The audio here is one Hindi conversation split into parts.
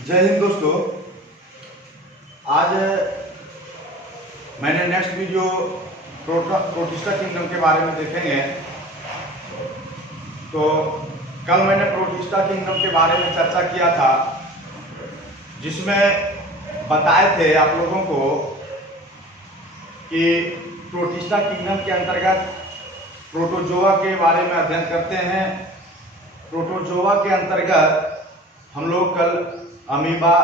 जय हिंद दोस्तों। आज मैंने नेक्स्ट वीडियो प्रोटिस्टा किंगडम के बारे में देखेंगे। तो कल मैंने प्रोटिस्टा किंगडम के बारे में चर्चा किया था, जिसमें बताए थे आप लोगों को कि प्रोटिस्टा किंगडम के अंतर्गत प्रोटोजोआ के बारे में अध्ययन करते हैं। प्रोटोजोआ के अंतर्गत हम लोग कल अमीबा,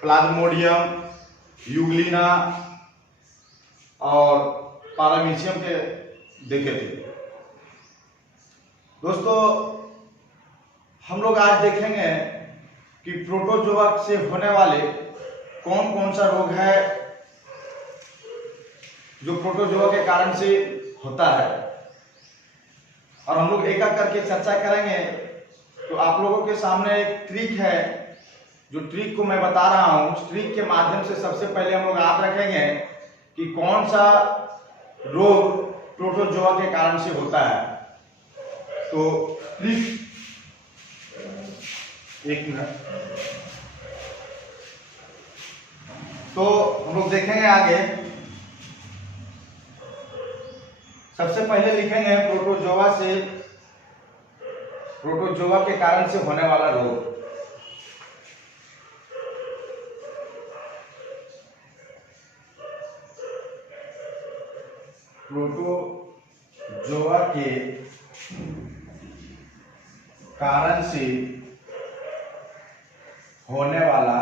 प्लाज्मोडियम, यूग्लिना और पारामीशियम के देखे थे। दोस्तों, हम लोग आज देखेंगे कि प्रोटोजोआ से होने वाले कौन कौन सा रोग है जो प्रोटोजोआ के कारण से होता है, और हम लोग एक एक करके चर्चा करेंगे। तो आप लोगों के सामने एक ट्रिक है, जो ट्रिक को मैं बता रहा हूं, उस ट्रिक के माध्यम से सबसे पहले हम लोग याद रखेंगे कि कौन सा रोग प्रोटोजोआ के कारण से होता है। तो प्लीज एक मिनट। तो हम लोग देखेंगे आगे। सबसे पहले लिखेंगे प्रोटोजोआ के कारण से होने वाला रोग। प्रोटोजोआ के कारण से होने वाला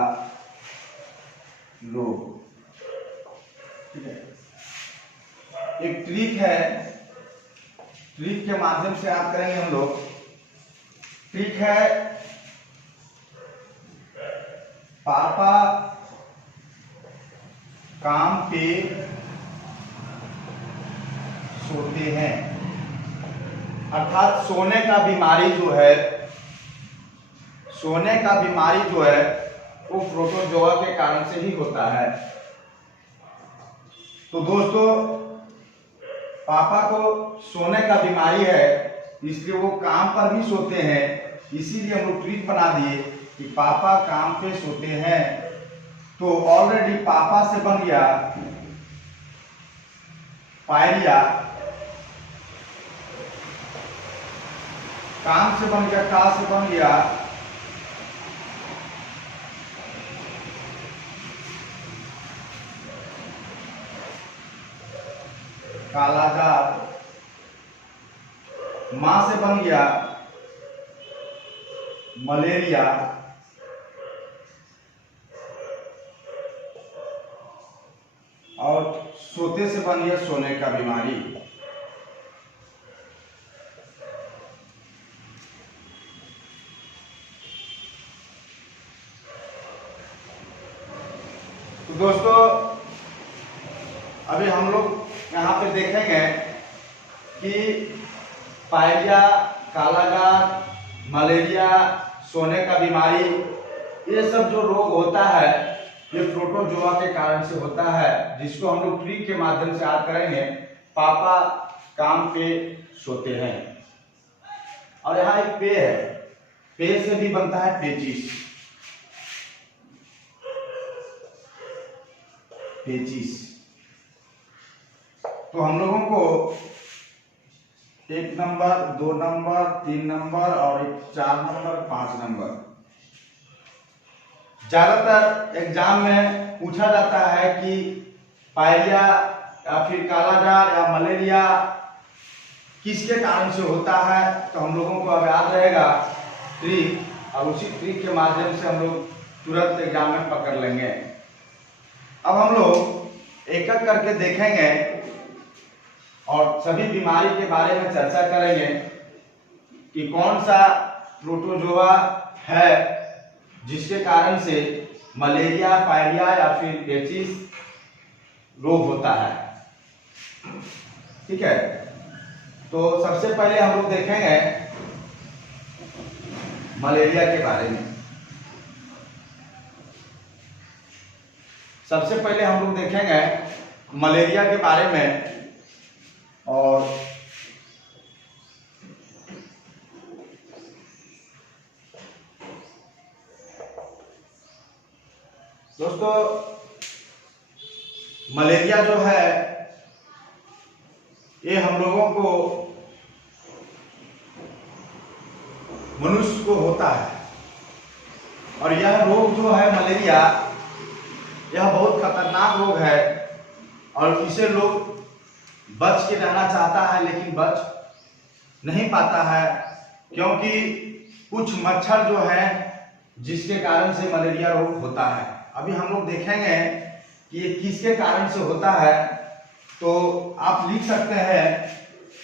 रोग, ठीक है। एक ट्रिक है, ट्रिक के माध्यम से याद करेंगे हम लोग। ट्रिक है, पापा काम पे सोते हैं, अर्थात सोने का बीमारी जो है, सोने का बीमारी जो है वो प्रोटोजोआ के कारण से ही होता है। तो दोस्तों, पापा को सोने का बीमारी है, इसलिए वो काम पर भी सोते हैं। इसीलिए हम लोग ट्रिक बना दिए कि पापा काम पे सोते हैं। तो ऑलरेडी पापा से बन गया पायरिया, काम से बन गया, का से बन गया कालाजार, मां से बन गया मलेरिया, और सोते से बन गया सोने का बीमारी। तो दोस्तों, अभी हम लोग यहाँ पे देखेंगे कि पायरिया, कालाजार, मलेरिया, सोने का बीमारी, ये सब जो रोग होता है ये प्रोटोजोआ के कारण से होता है, जिसको हम लोग ट्रिक के माध्यम से याद करेंगे। पापा काम पे सोते हैं। और यहाँ एक पे है, पे से भी बनता है पेचिस। पेचिस तो हम लोगों को 1 नंबर, 2 नंबर, 3 नंबर और 4 नंबर, 5 नंबर ज्यादातर एग्जाम में पूछा जाता है कि पायरिया या फिर कालाजार या मलेरिया किसके कारण से होता है। तो हम लोगों को अब याद रहेगा ट्रिक, और उसी ट्रिक के माध्यम से हम लोग तुरंत एग्जाम में पकड़ लेंगे। अब हम लोग एक एक करके देखेंगे और सभी बीमारी के बारे में चर्चा करेंगे कि कौन सा प्रोटोजोआ है जिसके कारण से मलेरिया, पायरिया या फिर पेचिस रोग होता है, ठीक है। तो सबसे पहले हम लोग देखेंगे मलेरिया के बारे में। सबसे पहले हम लोग देखेंगे मलेरिया के बारे में। और दोस्तों, मलेरिया जो है ये हम लोगों को, मनुष्य को होता है, और यह रोग जो है मलेरिया, यह बहुत खतरनाक रोग है और इसे लोग बच के रहना चाहता है लेकिन बच नहीं पाता है, क्योंकि कुछ मच्छर जो है जिसके कारण से मलेरिया रोग होता है। अभी हम लोग देखेंगे कि ये किसके कारण से होता है। तो आप लिख सकते हैं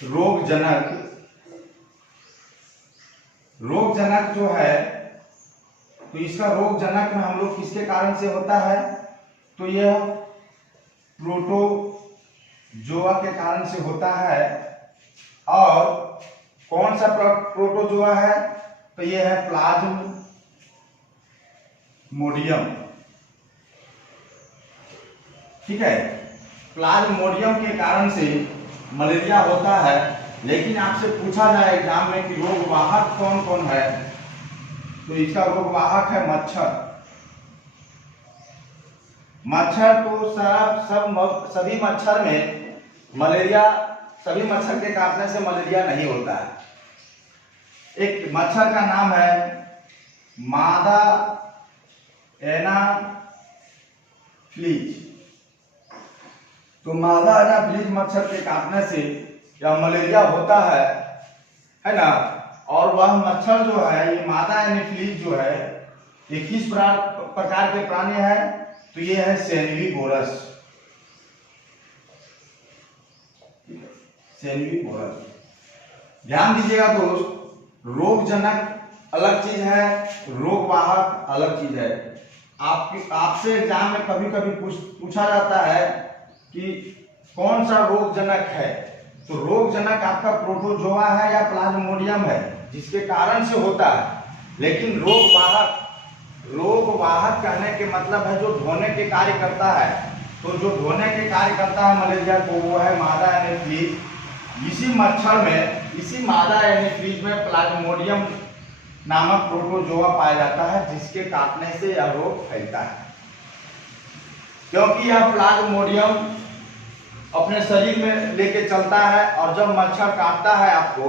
रोगजनक। रोगजनक जो है, तो इसका रोगजनक में हम लोग किसके कारण से होता है, तो यह प्रोटोजोआ के कारण से होता है। और कौन सा प्रोटोजोआ है, तो यह है प्लाज्मोडियम। ठीक है, प्लाज्मोडियम के कारण से मलेरिया होता है। लेकिन आपसे पूछा जाए एग्जाम में कि रोग वाहक कौन कौन है, तो इसका रोग वाहक है मच्छर। मच्छर तो सभी मच्छर में मलेरिया, सभी मच्छर के काटने से मलेरिया नहीं होता है। एक मच्छर का नाम है मादा एनाफिलीज। तो मादा एनाफिलीज मच्छर के काटने से या मलेरिया होता है ना। और वह मच्छर जो है, ये मादा एनाफिलीज जो है, ये किस प्रकार के प्राणी है, तो ये है सेनवीवोरस। सेनवीवोरस। ध्यान दीजिएगा दोस्त, रोगजनक अलग चीज है, रोगवाहक अलग चीज है। आपसे एग्जाम में कभी कभी पूछा जाता है कि कौन सा रोगजनक है, तो रोगजनक आपका प्रोटोजोआ है या प्लाज्मोडियम है, जिसके कारण से होता है। लेकिन रोगवाहक कहने के मतलब है जो ढोने के कार्य करता है। तो जो ढोने के कार्य करता है मलेरिया को, वो है मादा एनाफिलीज। इसी मच्छर में, इसी मादा एनाफिलीज में प्लाज्मोडियम नामक प्रोटोजोआ पाया जाता है, जिसके काटने से यह रोग फैलता है। क्योंकि यह प्लाज्मोडियम अपने शरीर में लेके चलता है, और जब मच्छर काटता है आपको,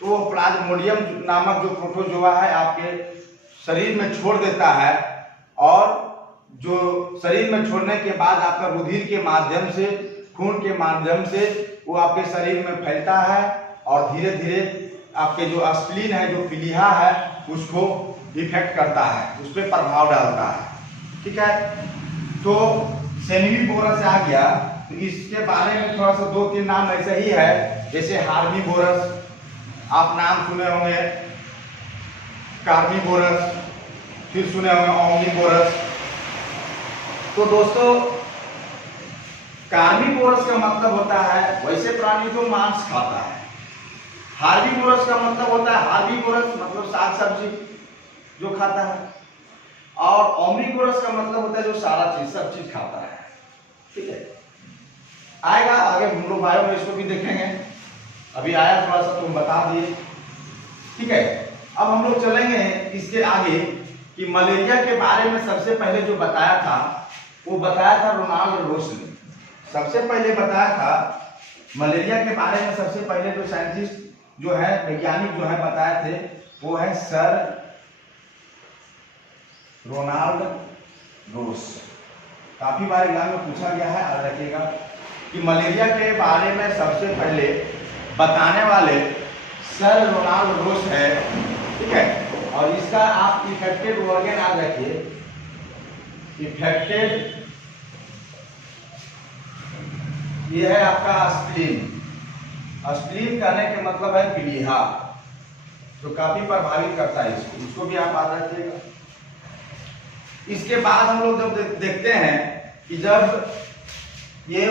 तो वो प्लाज्मोडियम नामक जो प्रोटोजोआ है आपके शरीर में छोड़ देता है। और जो शरीर में छोड़ने के बाद आपका रुधिर के माध्यम से, खून के माध्यम से वो आपके शरीर में फैलता है, और धीरे धीरे आपके जो स्प्लीन है, जो पीलिया है, उसको इफेक्ट करता है, उस पर प्रभाव डालता है। ठीक है, तो सेनवीवोरस आ गया। तो इसके बारे में थोड़ा सा 2-3 नाम ऐसे ही है, जैसे हार्मीवोरस, आप नाम सुने होंगे, कार्निवोरस, फिर सुने होंगे ओमनिवोरस। तो दोस्तों, कार्निवोरस का मतलब होता है वैसे प्राणी जो मांस खाता है। हार्बीवोरस का मतलब होता है, हार्बीवोरस मतलब साग सब्जी जो खाता है। और ओमनिवोरस का मतलब होता है जो सारा चीज, सब चीज खाता है। ठीक है, आएगा आगे, हम लोग बायो में इसको भी देखेंगे। अभी आया थोड़ा सा, तुम बता दिए। ठीक है, अब हम लोग चलेंगे इसके आगे कि मलेरिया के बारे में सबसे पहले जो बताया था, वो बताया था रोनाल्ड रोस ने। सबसे पहले बताया था मलेरिया के बारे में, सबसे पहले जो साइंटिस्ट जो है, वैज्ञानिक जो है बताए थे, वो है सर रोनाल्ड रोस। काफी बार एग्जाम में पूछा गया है, याद रखिएगा कि मलेरिया के बारे में सबसे पहले बताने वाले सर रोनाल्ड रोस है। ठीक है, और इसका आप इफेक्टेड ऑर्गन याद रखिए, इफेक्टेड, ये है आपका स्प्लीन। स्प्लीन कहने के मतलब है पीलिया, तो काफी प्रभावित करता है इसको भी आप याद रखिएगा। इसके बाद हम लोग जब देखते हैं कि जब ये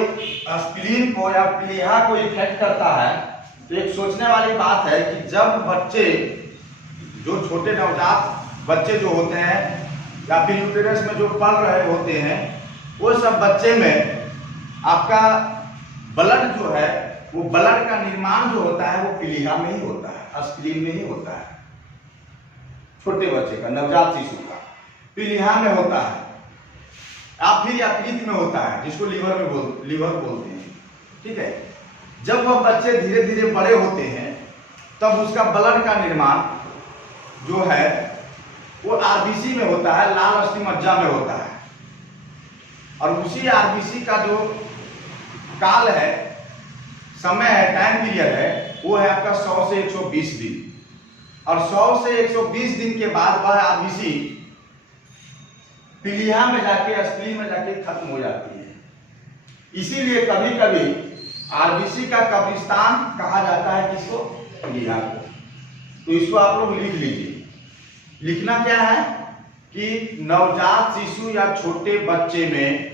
स्प्लीन को या पीलिया को इफेक्ट करता है, तो एक सोचने वाली बात है कि जब बच्चे, जो छोटे नवजात बच्चे जो होते हैं, या फिर यूटेरस में जो पल रहे होते हैं, वो सब बच्चे में आपका ब्लड जो है, वो ब्लड का निर्माण जो होता है वो पीलिया में ही होता है, स्प्लीन में ही होता है। छोटे बच्चे का, नवजात शिशु का पीलिया में होता है। या फिर यकृत में होता है, जिसको लीवर बोलते हैं। ठीक है, जब वह बच्चे धीरे धीरे बड़े होते हैं तब उसका ब्लड का निर्माण जो है वो आरबीसी में होता है, लाल अस्थि मज्जा में होता है। और उसी आरबीसी का जो काल है, समय है, टाइम पीरियड है, वो है आपका 100 से 120 दिन। और 100 से 120 दिन के बाद वह आरबीसी पीलिया में जाके, स्प्लीन में जाके खत्म हो जाती है। इसीलिए कभी कभी आरबीसी का कब्रिस्तान कहा जाता है किसको? पीलिया को। तो इसको आप लोग लिख लीजिए। लिखना क्या है कि नवजात शिशु या छोटे बच्चे में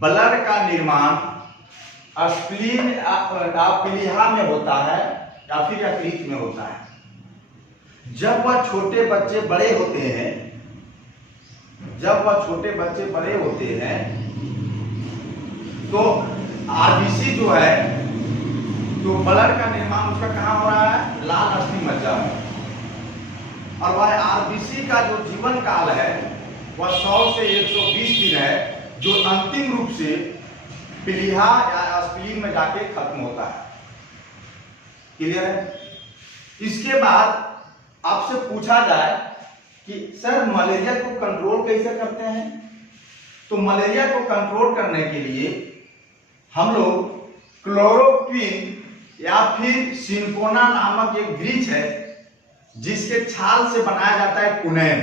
ब्लड का निर्माण स्प्लीन पीलिया में होता है या फिर यकृत में होता है। जब वह छोटे बच्चे बड़े होते हैं, तो आरबीसी जो है, तो ब्लड का निर्माण उसका कहाँ हो रहा है? लाल अस्थि मज्जा में। और वह आरबीसी का जो जीवन काल है वह 100 से 120 दिन है, जो अंतिम रूप से पीलिया या स्प्लीन में जाके खत्म होता है। क्लियर है? इसके बाद आपसे पूछा जाए कि सर मलेरिया को कंट्रोल कैसे करते हैं? तो मलेरिया को कंट्रोल करने के लिए हम लोग क्लोरोक्विन या फिर सिनकोना नामक एक वृक्ष है जिसके छाल से बनाया जाता है कुनैन।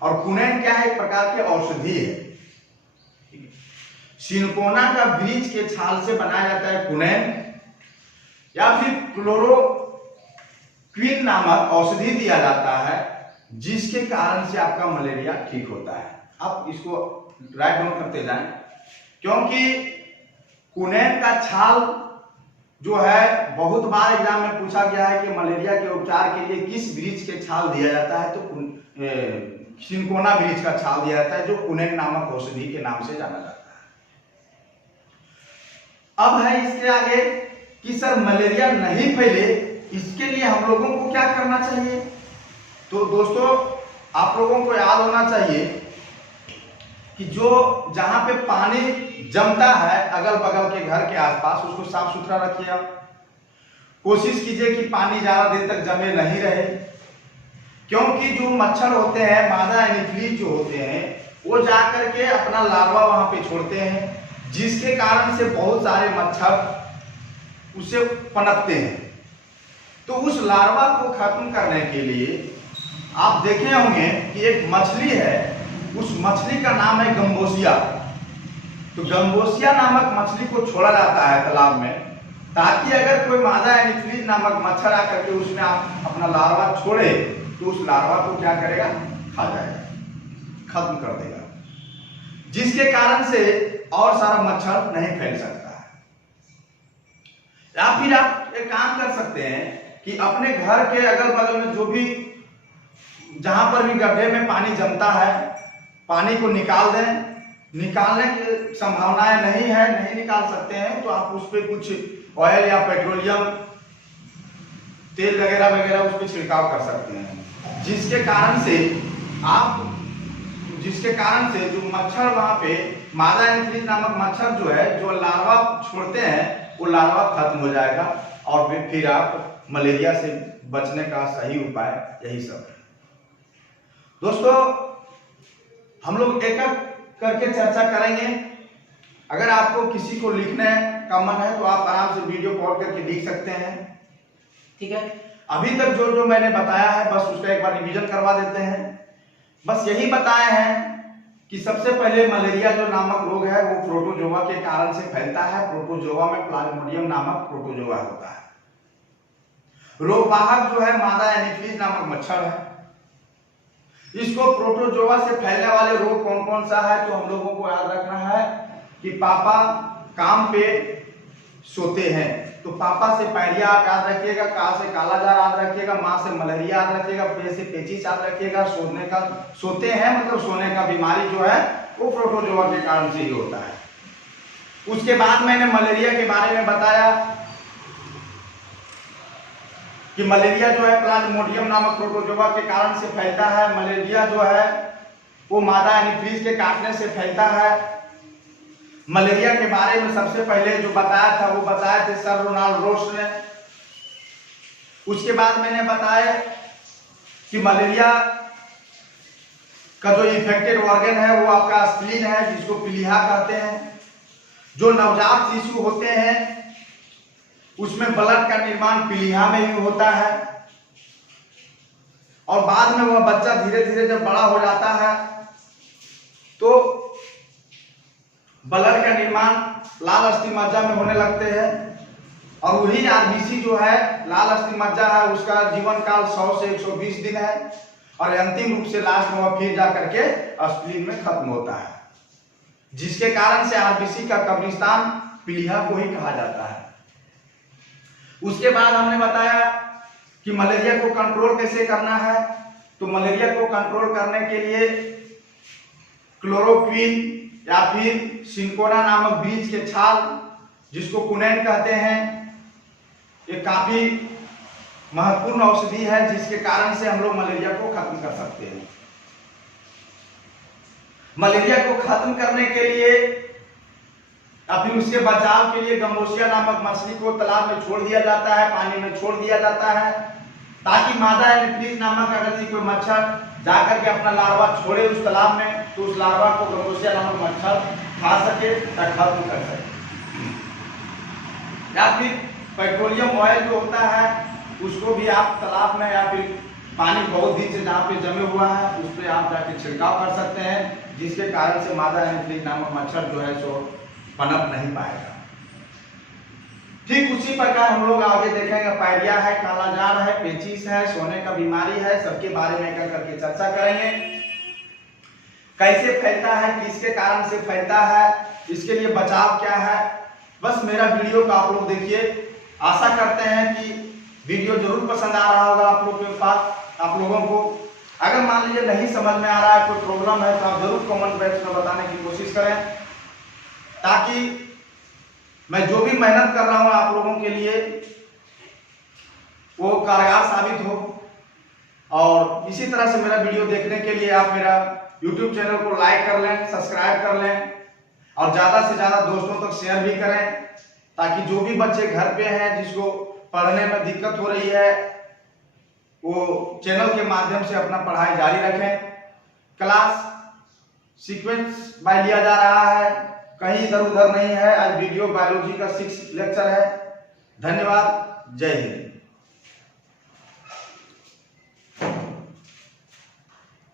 और कुनैन क्या है? एक प्रकार के औषधि है। सिनकोना का वृक्ष के छाल से बनाया जाता है कुनैन, या फिर क्लोरोक्विन नामक औषधि दिया जाता है, जिसके कारण से आपका मलेरिया ठीक होता है। आप इसको राइट डाउन करते जाएं, क्योंकि कुनैन का छाल जो है बहुत बार एग्जाम में पूछा गया है कि मलेरिया के उपचार के लिए किस वृक्ष के छाल दिया जाता है? तो सिनकोना वृक्ष का छाल दिया जाता है, जो कुनैन नामक औषधि के नाम से जाना जाता है। अब है इसके आगे कि सर मलेरिया नहीं फैले, इसके लिए हम लोगों को क्या करना चाहिए? तो दोस्तों आप लोगों को याद होना चाहिए कि जो जहां पे पानी जमता है अगल बगल के घर के आसपास, उसको साफ सुथरा रखिए। आप कोशिश कीजिए कि पानी ज्यादा देर तक जमे नहीं रहे, क्योंकि जो मच्छर होते हैं, मादा एनीफिलीज जो होते हैं, वो जाकर के अपना लार्वा वहां पे छोड़ते हैं, जिसके कारण से बहुत सारे मच्छर उसे पनपते हैं। तो उस लार्वा को खत्म करने के लिए आप देखे होंगे कि एक मछली है, उस मछली का नाम है गंबोसिया। तो गंबोसिया नामक मछली को छोड़ा जाता है तालाब में, ताकि अगर कोई मादा एनीफिलीज नामक मच्छर आकर के उसमें आप अपना लार्वा छोड़े तो उस लार्वा को क्या करेगा? खा जाएगा, खत्म कर देगा, जिसके कारण से और सारा मच्छर नहीं फैल सकता है। या फिर आप एक काम कर सकते हैं कि अपने घर के अगल बगल में जो भी, जहां पर भी गड्ढे में पानी जमता है, पानी को निकाल दें। निकालने की संभावनाएं नहीं है, नहीं निकाल सकते हैं, तो आप उस पर कुछ ऑयल या पेट्रोलियम तेल वगैरह वगैरह उस पर छिड़काव कर सकते हैं, जिसके कारण से जो मच्छर वहां पे, मादा एनीफिलीज नामक मच्छर जो है, जो लार्वा छोड़ते हैं, वो लार्वा खत्म हो जाएगा और फिर आप मलेरिया से बचने का सही उपाय यही सब है। दोस्तों हम लोग एक एक करके चर्चा करेंगे। अगर आपको किसी को लिखने का मन है तो आप आराम से वीडियो पॉज करके लिख सकते हैं। ठीक है, अभी तक जो जो मैंने बताया है बस उसका एक बार रिवीजन करवा देते हैं। बस यही बताए हैं कि सबसे पहले मलेरिया जो नामक रोग है वो प्रोटोजोआ के कारण से फैलता है। प्रोटोजोआ में प्लाज्मोडियम नामक प्रोटोजोआ होता है। रोगवाहक जो है मादा एनीफिलीज नामक मच्छर है। इसको प्रोटोजोआ से फैलने वाले रोग कौन कौन सा है, तो हम लोगों को याद रखना है कि पापा काम पे सोते हैं, तो पापा से पायरिया आप याद रखिएगा, का से कालाजार याद रखिएगा, माँ से मलेरिया याद रखिएगा, पे से पेचिस याद रखिएगा। सोते हैं मतलब सोने का बीमारी जो है वो प्रोटोजोआ के कारण से ही होता है। उसके बाद मैंने मलेरिया के बारे में बताया कि मलेरिया जो है प्लाज्मोडियम नामक प्रोटोजोआ के कारण से फैलता है। मलेरिया जो है वो मादा एनीफिलीज के काटने से फैलता है। मलेरिया के बारे में सबसे पहले जो बताया था वो बताए थे सर रोनाल्ड रोस ने। उसके बाद मैंने बताया कि मलेरिया का जो इन्फेक्टेड ऑर्गन है वो आपका स्प्लीन है, जिसको पीलिया कहते हैं। जो नवजात शिशु होते हैं उसमें ब्लड का निर्माण पीलिया में ही होता है, और बाद में वह बच्चा धीरे धीरे जब बड़ा हो जाता है तो ब्लड का निर्माण लाल अस्थि-मज्जा में होने लगते हैं, और वही आरबीसी जो है लाल अस्थि-मज्जा है उसका जीवन काल 100 से 120 दिन है, और अंतिम रूप से लास्ट में वह फिर जाकर के स्प्लीन में खत्म होता है, जिसके कारण से आरबीसी का कब्रिस्तान पीलिया को ही कहा जाता है। उसके बाद हमने बताया कि मलेरिया को कंट्रोल कैसे करना है। तो मलेरिया को कंट्रोल करने के लिए क्लोरोक्विन या फिर सिंकोना नामक बीज के छाल, जिसको कुनैन कहते हैं, ये काफी महत्वपूर्ण औषधि है, जिसके कारण से हम लोग मलेरिया को खत्म कर सकते हैं। मलेरिया को खत्म करने के लिए या फिर उसके बचाव के लिए गंबोसिया नामक मछली को तालाब में छोड़ दिया जाता है, पानी में छोड़ दिया जाता है, ताकि मादा एनीफिलीज नामक अगर कोई मच्छर जाकर के अपना लार्वा छोड़े उस तालाब में तो उस लार्वा को गंबोसिया नामक मच्छर खा सके या खत्म कर सके। या फिर पेट्रोलियम ऑयल जो होता है उसको भी आप तालाब में या फिर पानी बहुत दिन से जहाँ पे जमे हुआ है उस पर आप जाके छिड़काव कर सकते हैं, जिसके कारण से मादा एनीफिलीज नामक मच्छर जो है सो पनप नहीं पाएगा। ठीक उसी प्रकार हम लोग आगे देखेंगे पायरिया है, कालाजार है, पेचिस है, सोने का बीमारी है, सबके बारे में कर करके चर्चा करेंगे। कैसे फैलता है, किसके कारण से फैलता है, इसके लिए बचाव क्या है। बस मेरा वीडियो को आप लोग देखिए। आशा करते हैं कि वीडियो जरूर पसंद आ रहा होगा आप लोगों के पास। आप लोगों को अगर मान लीजिए नहीं समझ में आ रहा है, कोई प्रॉब्लम है, तो आप जरूर कमेंट बॉक्स में बताने की कोशिश करें, ताकि मैं जो भी मेहनत कर रहा हूं आप लोगों के लिए वो कारगर साबित हो। और इसी तरह से मेरा वीडियो देखने के लिए आप मेरा YouTube चैनल को लाइक कर लें, सब्सक्राइब कर लें, और ज्यादा से ज्यादा दोस्तों तक शेयर भी करें, ताकि जो भी बच्चे घर पे हैं जिसको पढ़ने में दिक्कत हो रही है वो चैनल के माध्यम से अपना पढ़ाई जारी रखें। क्लास सीक्वेंस बाय लिया जा रहा है, कहीं इधर उधर नहीं है। आज वीडियो बायोलॉजी का 6 लेक्चर है। धन्यवाद। जय हिंद।